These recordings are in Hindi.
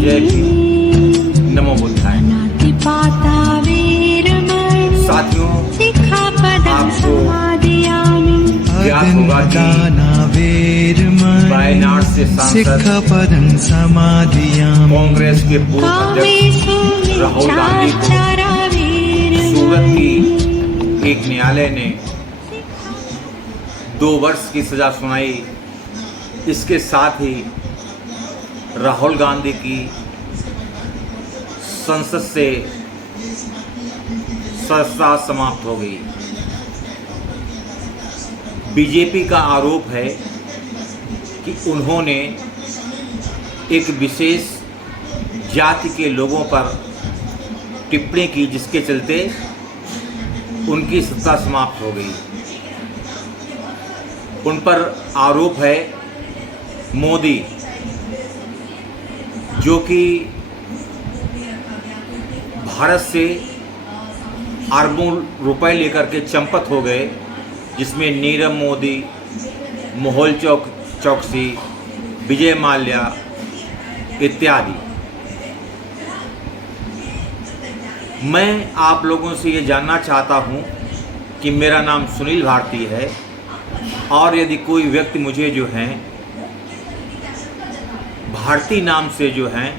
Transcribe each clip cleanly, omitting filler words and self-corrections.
जय भीम, नमो बुद्धाय। साथियों, आपको ज्ञात होगा कि वायनाड से सांसद कांग्रेस के पूर्व अध्यक्ष राहुल गांधी को सूरत की एक न्यायालय ने 2 वर्ष की सजा सुनाई। इसके साथ ही राहुल गांधी की संसद से सदस्यता समाप्त हो गई। बीजेपी का आरोप है कि उन्होंने एक विशेष जाति के लोगों पर टिप्पणी की, जिसके चलते उनकी सत्ता समाप्त हो गई। उन पर आरोप है मोदी, जो कि भारत से अरबों रुपए लेकर के चंपत हो गए, जिसमें नीरव मोदी, मेहुल चोकसी, विजय माल्या इत्यादि। मैं आप लोगों से ये जानना चाहता हूँ कि मेरा नाम सुनील भारती है, और यदि कोई व्यक्ति मुझे जो है भारती नाम से जो हैं,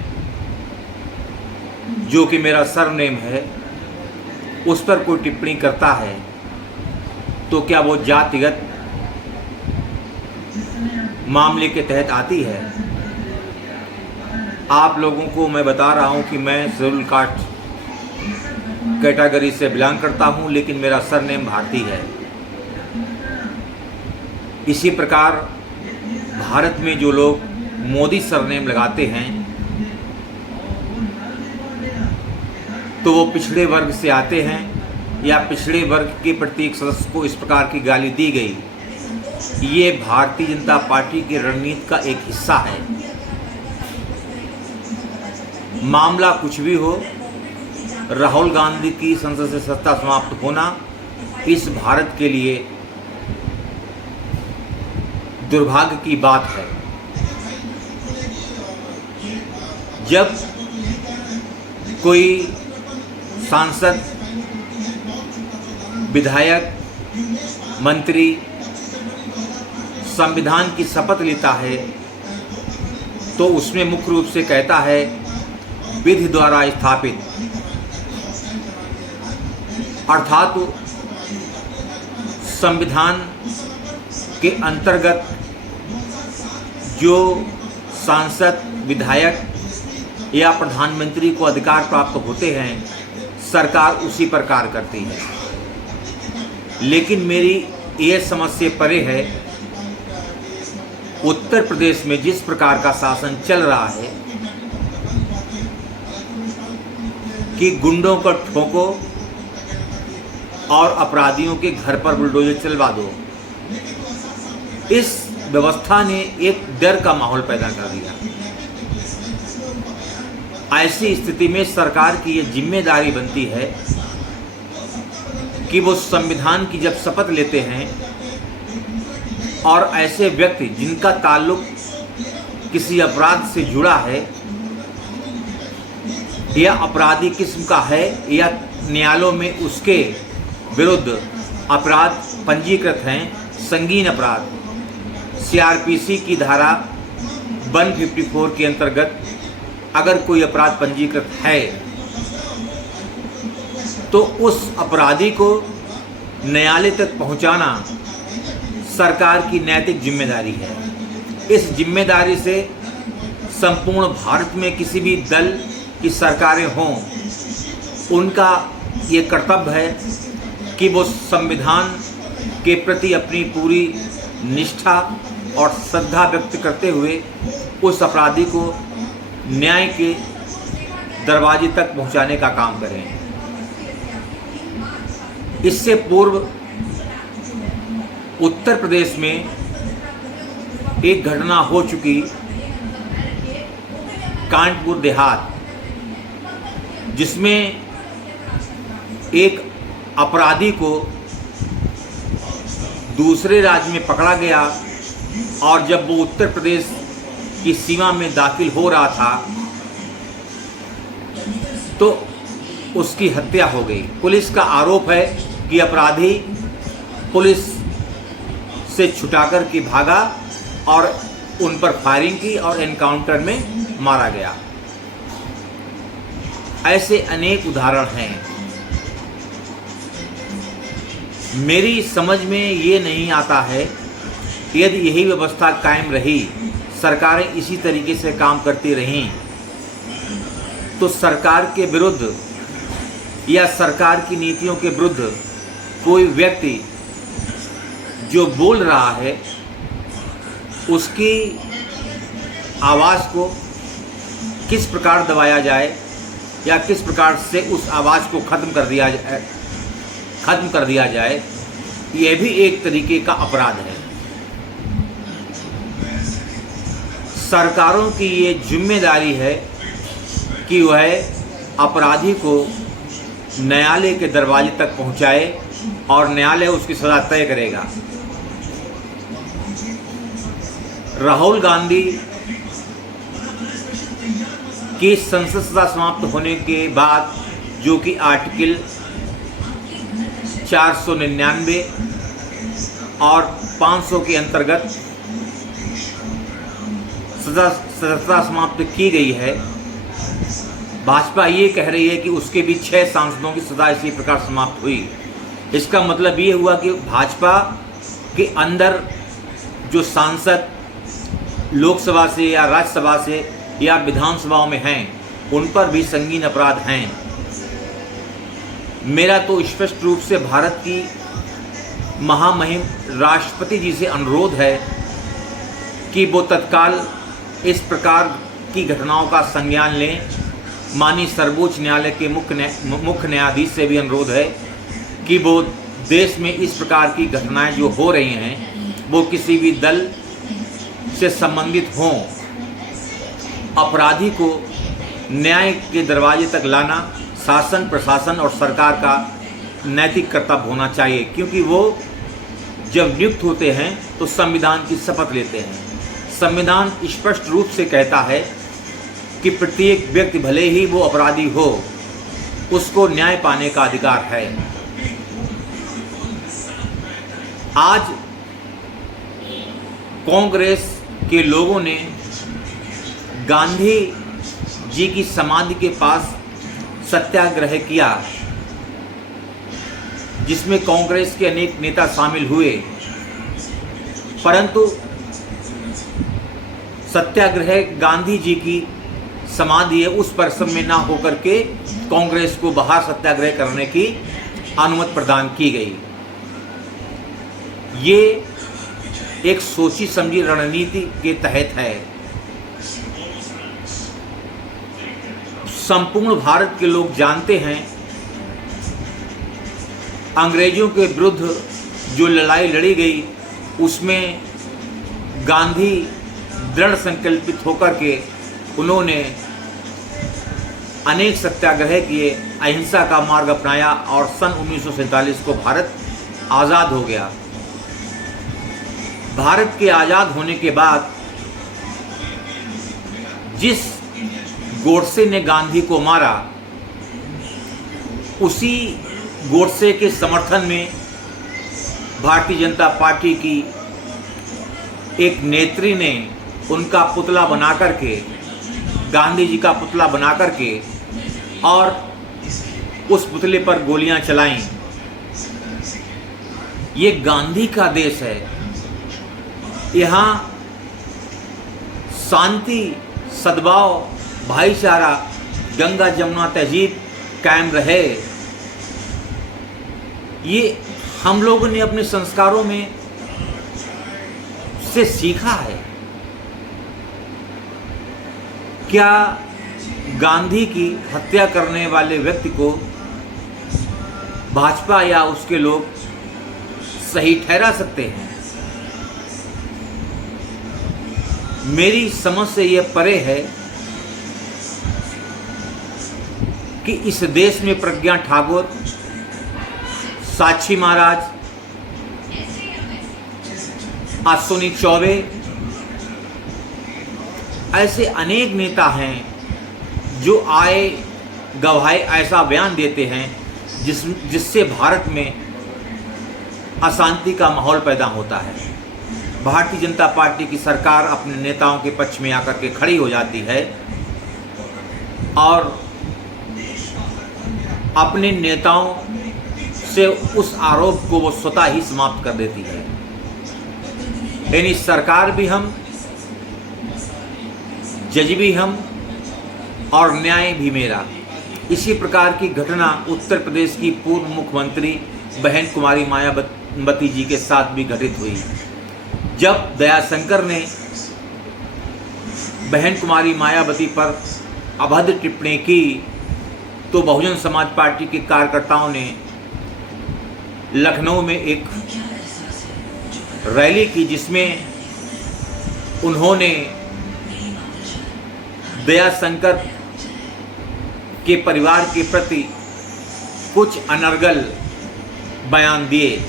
जो कि मेरा सरनेम है, उस पर कोई टिप्पणी करता है, तो क्या वो जातिगत मामले के तहत आती है? आप लोगों को मैं बता रहा हूं कि मैं शेड्यूल कास्ट कैटेगरी से बिलोंग करता हूं, लेकिन मेरा सरनेम भारती है। इसी प्रकार भारत में जो लोग मोदी सरनेम लगाते हैं, तो वो पिछड़े वर्ग से आते हैं, या पिछड़े वर्ग के प्रति एक सदस्य को इस प्रकार की गाली दी गई। ये भारतीय जनता पार्टी की रणनीति का एक हिस्सा है। मामला कुछ भी हो, राहुल गांधी की संसद से सत्ता समाप्त होना इस भारत के लिए दुर्भाग्य की बात है। जब कोई सांसद, विधायक, मंत्री संविधान की शपथ लेता है, तो उसमें मुख्य रूप से कहता है विधि द्वारा स्थापित, अर्थात संविधान के अंतर्गत जो सांसद, विधायक या प्रधानमंत्री को अधिकार प्राप्त होते हैं, सरकार उसी पर कार्य करती है। लेकिन मेरी ये समझ से परे है, उत्तर प्रदेश में जिस प्रकार का शासन चल रहा है कि गुंडों को ठोको और अपराधियों के घर पर बुलडोजर चलवा दो, इस व्यवस्था ने एक डर का माहौल पैदा कर दिया। ऐसी स्थिति में सरकार की ये जिम्मेदारी बनती है कि वो संविधान की जब शपथ लेते हैं और ऐसे व्यक्ति जिनका ताल्लुक किसी अपराध से जुड़ा है, या अपराधी किस्म का है, या न्यायालयों में उसके विरुद्ध अपराध पंजीकृत हैं, संगीन अपराध, सीआरपीसी की धारा 154 के अंतर्गत अगर कोई अपराध पंजीकृत है, तो उस अपराधी को न्यायालय तक पहुंचाना सरकार की नैतिक जिम्मेदारी है। इस जिम्मेदारी से संपूर्ण भारत में किसी भी दल की सरकारें हों, उनका ये कर्तव्य है कि वो संविधान के प्रति अपनी पूरी निष्ठा और श्रद्धा व्यक्त करते हुए उस अपराधी को न्याय के दरवाजे तक पहुंचाने का काम करें। इससे पूर्व उत्तर प्रदेश में एक घटना हो चुकी, कानपुर देहात, जिसमें एक अपराधी को दूसरे राज्य में पकड़ा गया, और जब वो उत्तर प्रदेश की सीमा में दाखिल हो रहा था, तो उसकी हत्या हो गई। पुलिस का आरोप है कि अपराधी पुलिस से छुटाकर के भागा और उन पर फायरिंग की और एनकाउंटर में मारा गया। ऐसे अनेक उदाहरण हैं। मेरी समझ में ये नहीं आता है कि यदि यही व्यवस्था कायम रही, सरकारें इसी तरीके से काम करती रहीं, तो सरकार के विरुद्ध या सरकार की नीतियों के विरुद्ध कोई व्यक्ति जो बोल रहा है उसकी आवाज़ को किस प्रकार दबाया जाए या किस प्रकार से उस आवाज़ को ख़त्म कर दिया जाए, यह भी एक तरीके का अपराध है। सरकारों की ये जिम्मेदारी है कि वह अपराधी को न्यायालय के दरवाजे तक पहुंचाए और न्यायालय उसकी सज़ा तय करेगा। राहुल गांधी की संसद सत्ता समाप्त होने के बाद, जो कि आर्टिकल 499 और 500 के अंतर्गत सत्ता समाप्त की गई है, भाजपा ये कह रही है कि उसके भी 6 सांसदों की सज़ा इसी प्रकार समाप्त हुई। इसका मतलब ये हुआ कि भाजपा के अंदर जो सांसद लोकसभा से या राज्यसभा से या विधानसभाओं में हैं, उन पर भी संगीन अपराध हैं। मेरा तो स्पष्ट रूप से भारत की महामहिम राष्ट्रपति जी से अनुरोध है कि वो तत्काल इस प्रकार की घटनाओं का संज्ञान लें। माननीय सर्वोच्च न्यायालय के मुख्य न्यायाधीश से भी अनुरोध है कि वो देश में इस प्रकार की घटनाएं जो हो रही हैं वो किसी भी दल से संबंधित हों। अपराधी को न्याय के दरवाजे तक लाना शासन, प्रशासन और सरकार का नैतिक कर्तव्य होना चाहिए, क्योंकि वो जब नियुक्त होते हैं तो संविधान की शपथ लेते हैं। संविधान स्पष्ट रूप से कहता है कि प्रत्येक व्यक्ति, भले ही वो अपराधी हो, उसको न्याय पाने का अधिकार है। आज कांग्रेस के लोगों ने गांधी जी की समाधि के पास सत्याग्रह किया, जिसमें कांग्रेस के अनेक नेता शामिल हुए, परंतु सत्याग्रह गांधी जी की समाधि है उस परिसर में ना होकर के कांग्रेस को बाहर सत्याग्रह करने की अनुमति प्रदान की गई। ये एक सोची समझी रणनीति के तहत है। संपूर्ण भारत के लोग जानते हैं, अंग्रेजों के विरुद्ध जो लड़ाई लड़ी गई उसमें गांधी दृढ़ संकल्पित होकर के उन्होंने अनेक सत्याग्रह किए, अहिंसा का मार्ग अपनाया और सन 1947 को भारत आज़ाद हो गया। भारत के आज़ाद होने के बाद जिस गोडसे ने गांधी को मारा, उसी गोडसे के समर्थन में भारतीय जनता पार्टी की एक नेत्री ने उनका पुतला बना करके, गांधी जी का पुतला बना करके और उस पुतले पर गोलियां चलाईं। ये गांधी का देश है। यहाँ शांति, सद्भाव, भाईचारा, गंगा जमुना तहजीब कायम रहे। ये हम लोगों ने अपने संस्कारों में से सीखा है। क्या गांधी की हत्या करने वाले व्यक्ति को भाजपा या उसके लोग सही ठहरा सकते हैं? मेरी समझ से यह परे है कि इस देश में प्रज्ञा ठाकुर, साक्षी महाराज, अश्विनी चौबे, ऐसे अनेक नेता हैं जो आए गवाही ऐसा बयान देते हैं जिससे भारत में अशांति का माहौल पैदा होता है। भारतीय जनता पार्टी की सरकार अपने नेताओं के पक्ष में आकर के खड़ी हो जाती है और अपने नेताओं से उस आरोप को वो स्वतः ही समाप्त कर देती है। यानी सरकार भी हम, जज भी हम और न्याय भी मेरा। इसी प्रकार की घटना उत्तर प्रदेश की पूर्व मुख्यमंत्री बहन कुमारी मायावती जी के साथ भी घटित हुई। जब दयाशंकर ने बहन कुमारी मायावती पर अभद्र टिप्पणी की तो बहुजन समाज पार्टी के कार्यकर्ताओं ने लखनऊ में एक रैली की, जिसमें उन्होंने दयाशंकर के परिवार के प्रति कुछ अनर्गल बयान दिए।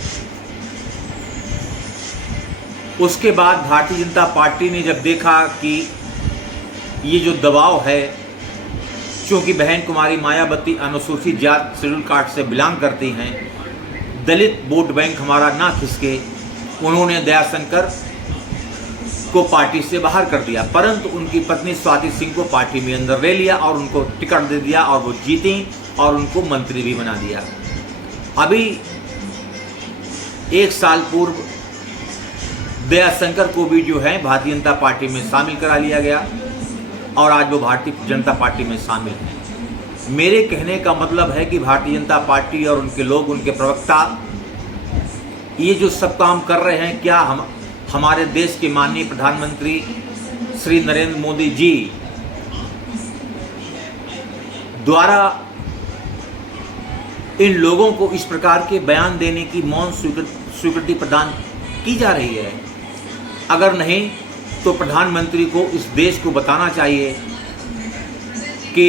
उसके बाद भारतीय जनता पार्टी ने जब देखा कि ये जो दबाव है, क्योंकि बहन कुमारी मायावती अनुसूचित जात शेड्यूल कास्ट से बिलोंग करती हैं, दलित वोट बैंक हमारा ना खिसके, उन्होंने दयाशंकर को पार्टी से बाहर कर दिया। परंतु उनकी पत्नी स्वाति सिंह को पार्टी में अंदर ले लिया और उनको टिकट दे दिया और वो जीती और उनको मंत्री भी बना दिया। अभी एक साल पूर्व दयाशंकर को भी जो है भारतीय जनता पार्टी में शामिल करा लिया गया और आज वो भारतीय जनता पार्टी में शामिल हैं। मेरे कहने का मतलब है कि भारतीय जनता पार्टी और उनके लोग, उनके प्रवक्ता ये जो सब काम कर रहे हैं, क्या हमारे देश के माननीय प्रधानमंत्री श्री नरेंद्र मोदी जी द्वारा इन लोगों को इस प्रकार के बयान देने की मौन स्वीकृति प्रदान की जा रही है? अगर नहीं तो प्रधानमंत्री को इस देश को बताना चाहिए कि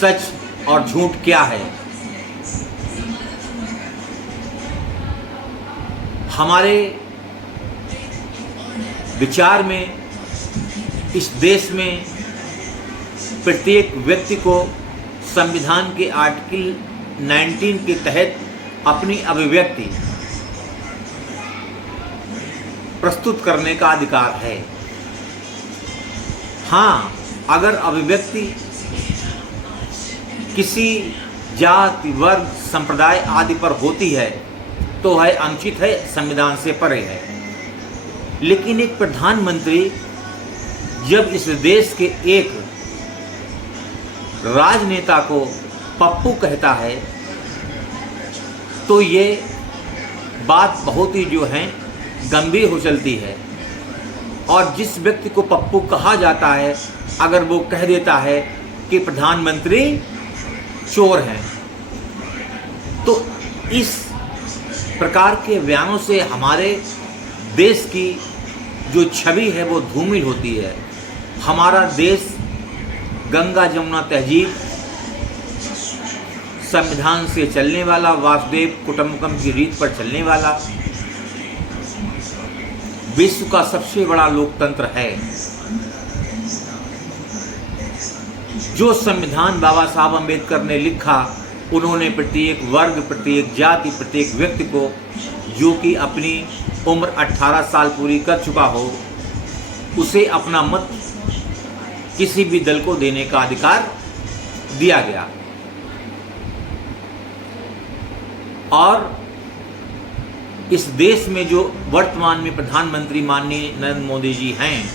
सच और झूठ क्या है। हमारे विचार में इस देश में प्रत्येक व्यक्ति को संविधान के आर्टिकल 19 के तहत अपनी अभिव्यक्ति प्रस्तुत करने का अधिकार है। हाँ, अगर अभिव्यक्ति किसी जाति, वर्ग, संप्रदाय आदि पर होती है तो है अनुचित है, संविधान से परे है। लेकिन एक प्रधानमंत्री जब इस देश के एक राजनेता को पप्पू कहता है तो ये बात बहुत ही जो है गंभीर हो चलती है। और जिस व्यक्ति को पप्पू कहा जाता है, अगर वो कह देता है कि प्रधानमंत्री चोर हैं, तो इस प्रकार के बयानों से हमारे देश की जो छवि है वो धूमिल होती है। हमारा देश गंगा जमुना तहजीब, संविधान से चलने वाला, वासुदेव कुटुंबकम की रीत पर चलने वाला विश्व का सबसे बड़ा लोकतंत्र है। जो संविधान बाबा साहब अम्बेडकर ने लिखा, उन्होंने प्रत्येक वर्ग, प्रत्येक जाति, प्रत्येक व्यक्ति को जो कि अपनी उम्र 18 साल पूरी कर चुका हो, उसे अपना मत किसी भी दल को देने का अधिकार दिया गया। और इस देश में जो वर्तमान में प्रधानमंत्री माननीय नरेंद्र मोदी जी हैं,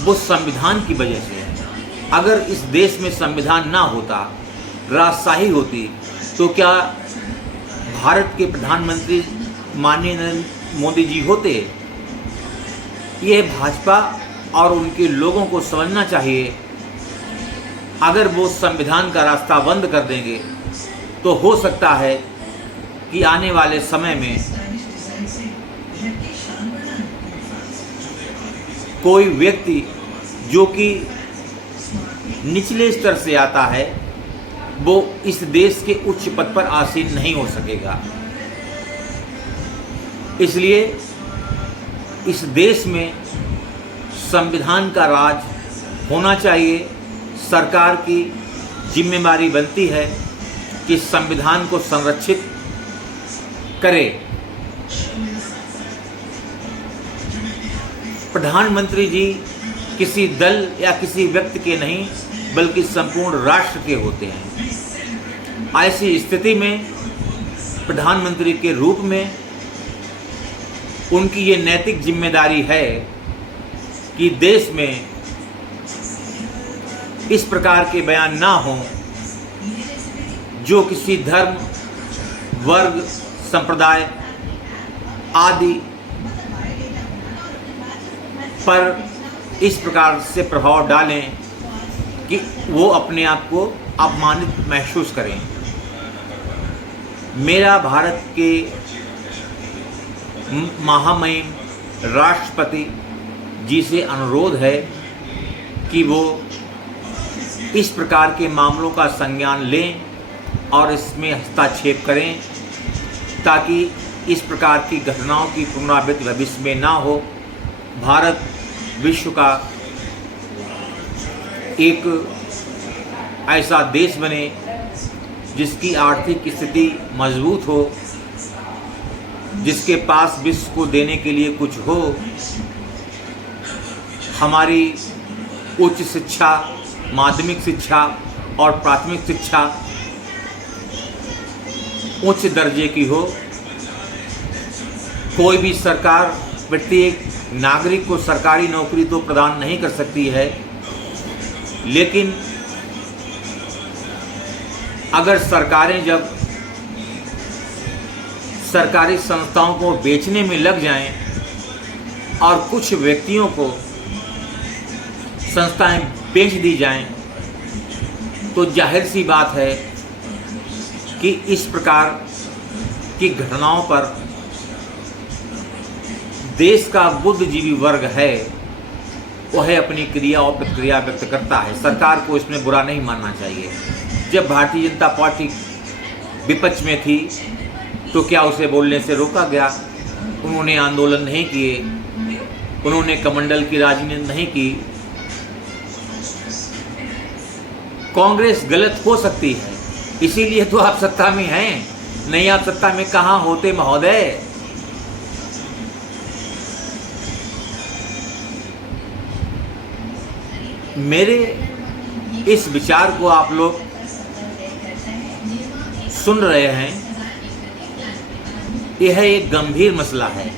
वो संविधान की वजह से है। अगर इस देश में संविधान ना होता, राजशाही होती, तो क्या भारत के प्रधानमंत्री माननीय नरेंद्र मोदी जी होते? यह भाजपा और उनके लोगों को समझना चाहिए। अगर वो संविधान का रास्ता बंद कर देंगे तो हो सकता है कि आने वाले समय में कोई व्यक्ति जो कि निचले स्तर से आता है, वो इस देश के उच्च पद पर आसीन नहीं हो सकेगा। इसलिए इस देश में संविधान का राज होना चाहिए। सरकार की जिम्मेदारी बनती है कि संविधान को संरक्षित करे। प्रधानमंत्री जी किसी दल या किसी व्यक्ति के नहीं बल्कि संपूर्ण राष्ट्र के होते हैं। ऐसी स्थिति में प्रधानमंत्री के रूप में उनकी ये नैतिक जिम्मेदारी है कि देश में इस प्रकार के बयान ना हो जो किसी धर्म, वर्ग, संप्रदाय आदि पर इस प्रकार से प्रभाव डालें कि वो अपने आप को अपमानित महसूस करें। मेरा भारत के महामहिम राष्ट्रपति जी से अनुरोध है कि वो इस प्रकार के मामलों का संज्ञान लें और इसमें हस्तक्षेप करें ताकि इस प्रकार की घटनाओं की पुनरावृत्ति भविष्य में ना हो। भारत विश्व का एक ऐसा देश बने जिसकी आर्थिक स्थिति मजबूत हो, जिसके पास विश्व को देने के लिए कुछ हो। हमारी उच्च शिक्षा, माध्यमिक शिक्षा और प्राथमिक शिक्षा उच्च दर्जे की हो। कोई भी सरकार प्रत्येक नागरिक को सरकारी नौकरी तो प्रदान नहीं कर सकती है, लेकिन अगर सरकारें जब सरकारी संस्थाओं को बेचने में लग जाएं और कुछ व्यक्तियों को संस्थाएं बेच दी जाएं, तो जाहिर सी बात है कि इस प्रकार की घटनाओं पर देश का बुद्धिजीवी वर्ग है वह अपनी क्रिया और प्रतिक्रिया व्यक्त करता है। सरकार को इसमें बुरा नहीं मानना चाहिए। जब भारतीय जनता पार्टी विपक्ष में थी तो क्या उसे बोलने से रोका गया? उन्होंने आंदोलन नहीं किए, उन्होंने कमंडल की राजनीति नहीं की। कांग्रेस गलत हो सकती है, इसीलिए तो आप सत्ता में हैं, नहीं आप सत्ता में कहाँ होते महोदय। मेरे इस विचार को आप लोग सुन रहे हैं, यह एक गंभीर मसला है।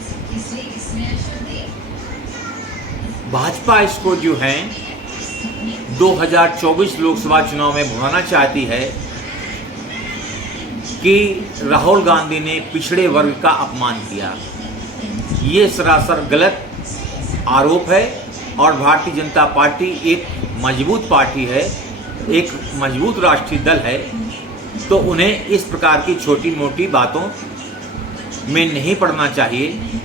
भाजपा इसको जो है 2024 लोकसभा चुनाव में भुनाना चाहती है कि राहुल गांधी ने पिछड़े वर्ग का अपमान किया। ये सरासर गलत आरोप है और भारतीय जनता पार्टी एक मजबूत पार्टी है, एक मजबूत राष्ट्रीय दल है, तो उन्हें इस प्रकार की छोटी मोटी बातों में नहीं पड़ना चाहिए।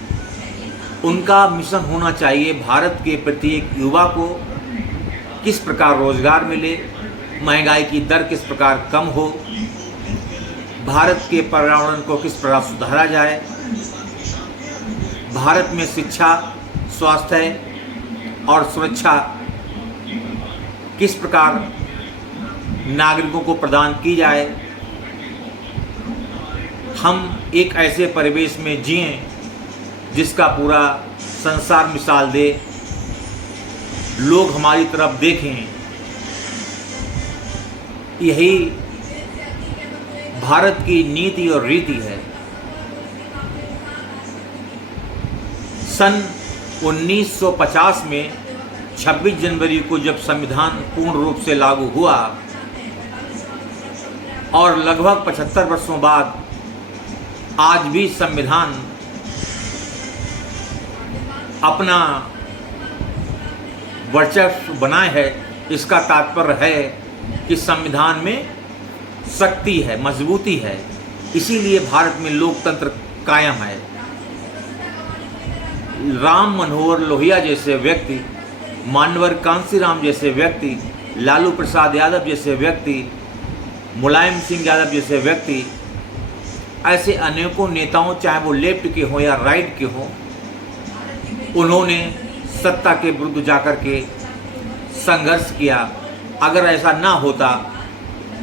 उनका मिशन होना चाहिए भारत के प्रत्येक युवा को किस प्रकार रोजगार मिले, महंगाई की दर किस प्रकार कम हो, भारत के पर्यावरण को किस प्रकार सुधारा जाए, भारत में शिक्षा, स्वास्थ्य और सुरक्षा किस प्रकार नागरिकों को प्रदान की जाए। हम एक ऐसे परिवेश में जिएं जिसका पूरा संसार मिसाल दे, लोग हमारी तरफ देखें। यही भारत की नीति और रीति है। सन 1950 में 26 जनवरी को जब संविधान पूर्ण रूप से लागू हुआ और लगभग 75 वर्षों बाद आज भी संविधान अपना वर्चस्व बनाए है, इसका तात्पर्य है कि संविधान में शक्ति है, मजबूती है। इसीलिए भारत में लोकतंत्र कायम है। राम मनोहर लोहिया जैसे व्यक्ति, मानवर कांसीराम जैसे व्यक्ति, लालू प्रसाद यादव जैसे व्यक्ति, मुलायम सिंह यादव जैसे व्यक्ति, ऐसे अनेकों नेताओं, चाहे वो लेफ्ट के हों या राइट के हों, उन्होंने सत्ता के विरुद्ध जाकर के संघर्ष किया। अगर ऐसा ना होता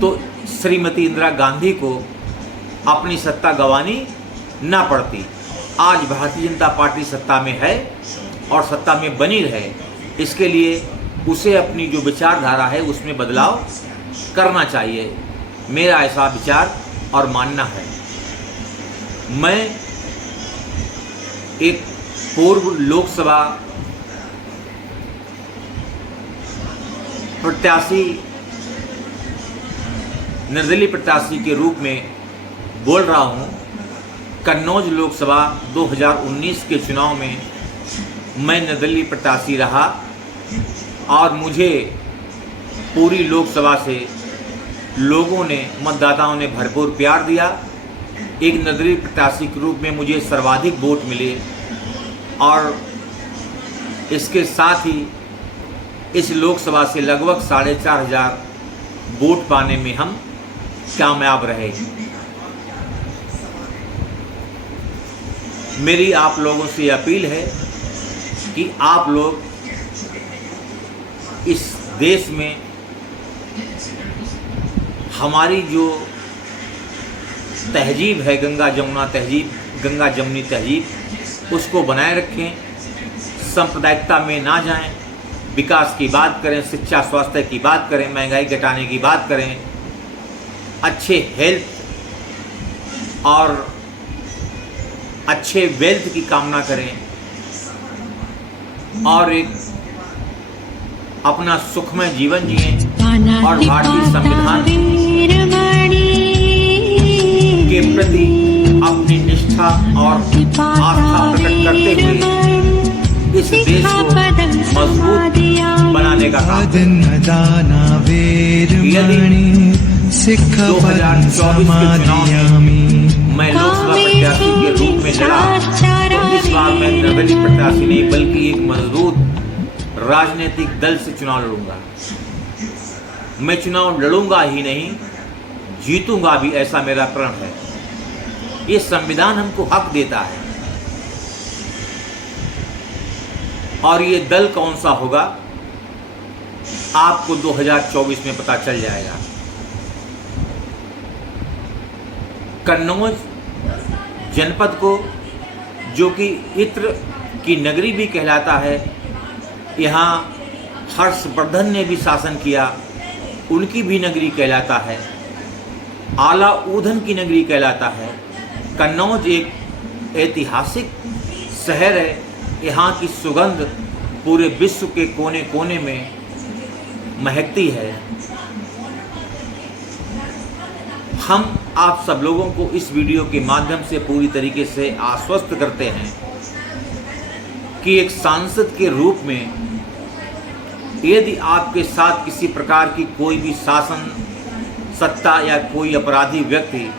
तो श्रीमती इंदिरा गांधी को अपनी सत्ता गंवानी ना पड़ती। आज भारतीय जनता पार्टी सत्ता में है और सत्ता में बनी रहे, इसके लिए उसे अपनी जो विचारधारा है उसमें बदलाव करना चाहिए। मेरा ऐसा विचार और मानना है। मैं एक पूर्व लोकसभा प्रत्याशी, निर्दलीय प्रत्याशी के रूप में बोल रहा हूं। कन्नौज लोकसभा 2019 के चुनाव में मैं निर्दलीय प्रत्याशी रहा और मुझे पूरी लोकसभा से लोगों ने, मतदाताओं ने भरपूर प्यार दिया। एक निर्दलीय प्रत्याशी के रूप में मुझे सर्वाधिक वोट मिले और इसके साथ ही इस लोकसभा से लगभग 4,500 वोट पाने में हम कामयाब रहे। मेरी आप लोगों से अपील है कि आप लोग इस देश में हमारी जो तहजीब है, गंगा जमुना तहजीब, गंगा जमुनी तहजीब, उसको बनाए रखें। सांप्रदायिकता में ना जाएं, विकास की बात करें, शिक्षा स्वास्थ्य की बात करें, महंगाई घटाने की बात करें, अच्छे हेल्थ और अच्छे वेल्थ की कामना करें और एक अपना सुखमय जीवन जिएं और भारतीय संविधान के प्रति अपनी निष्ठा और आस्था प्रकट करते हुए इस देश को मजबूत बनाने का काम करें। यदि 2024 के चुनाव में मैं लोकसभा प्रत्याशी के रूप में लड़ा तो इस बार मैं निर्दलीय प्रत्याशी नहीं बल्कि एक मजबूत राजनीतिक दल से चुनाव लड़ूंगा। मैं चुनाव लड़ूंगा ही नहीं, जीतूंगा भी, ऐसा मेरा प्रण है। ये संविधान हमको हक देता है और ये दल कौन सा होगा आपको 2024 में पता चल जाएगा। कन्नौज जनपद को, जो कि इत्र की नगरी भी कहलाता है, यहाँ हर्षवर्धन ने भी शासन किया, उनकी भी नगरी कहलाता है, आला ऊधन की नगरी कहलाता है। कन्नौज एक ऐतिहासिक शहर है। यहाँ की सुगंध पूरे विश्व के कोने कोने में महकती है। हम आप सब लोगों को इस वीडियो के माध्यम से पूरी तरीके से आश्वस्त करते हैं कि एक सांसद के रूप में यदि आपके साथ किसी प्रकार की कोई भी शासन सत्ता या कोई अपराधी व्यक्ति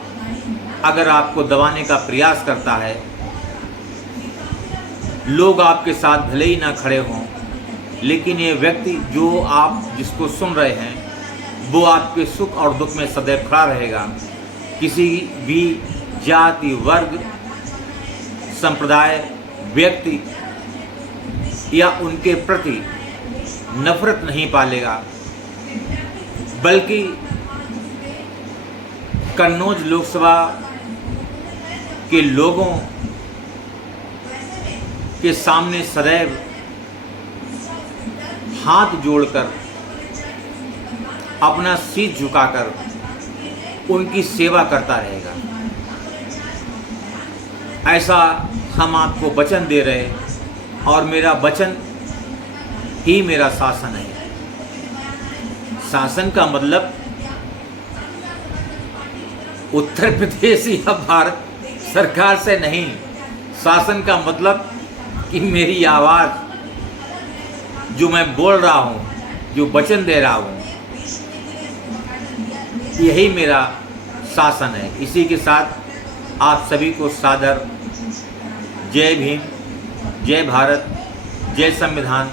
अगर आपको दबाने का प्रयास करता है, लोग आपके साथ भले ही ना खड़े हों, लेकिन ये व्यक्ति जो आप जिसको सुन रहे हैं वो आपके सुख और दुख में सदैव खड़ा रहेगा। किसी भी जाति, वर्ग, संप्रदाय, व्यक्ति या उनके प्रति नफरत नहीं पालेगा, बल्कि कन्नौज लोकसभा के लोगों के सामने सदैव हाथ जोड़कर, अपना शीश झुकाकर उनकी सेवा करता रहेगा। ऐसा हम आपको वचन दे रहे और मेरा वचन ही मेरा शासन है। शासन का मतलब उत्तर प्रदेश या भारत सरकार से नहीं। शासन का मतलब कि मेरी आवाज़ जो मैं बोल रहा हूँ, जो वचन दे रहा हूँ, यही मेरा शासन है। इसी के साथ आप सभी को सादर जय भीम, जय भारत, जय संविधान।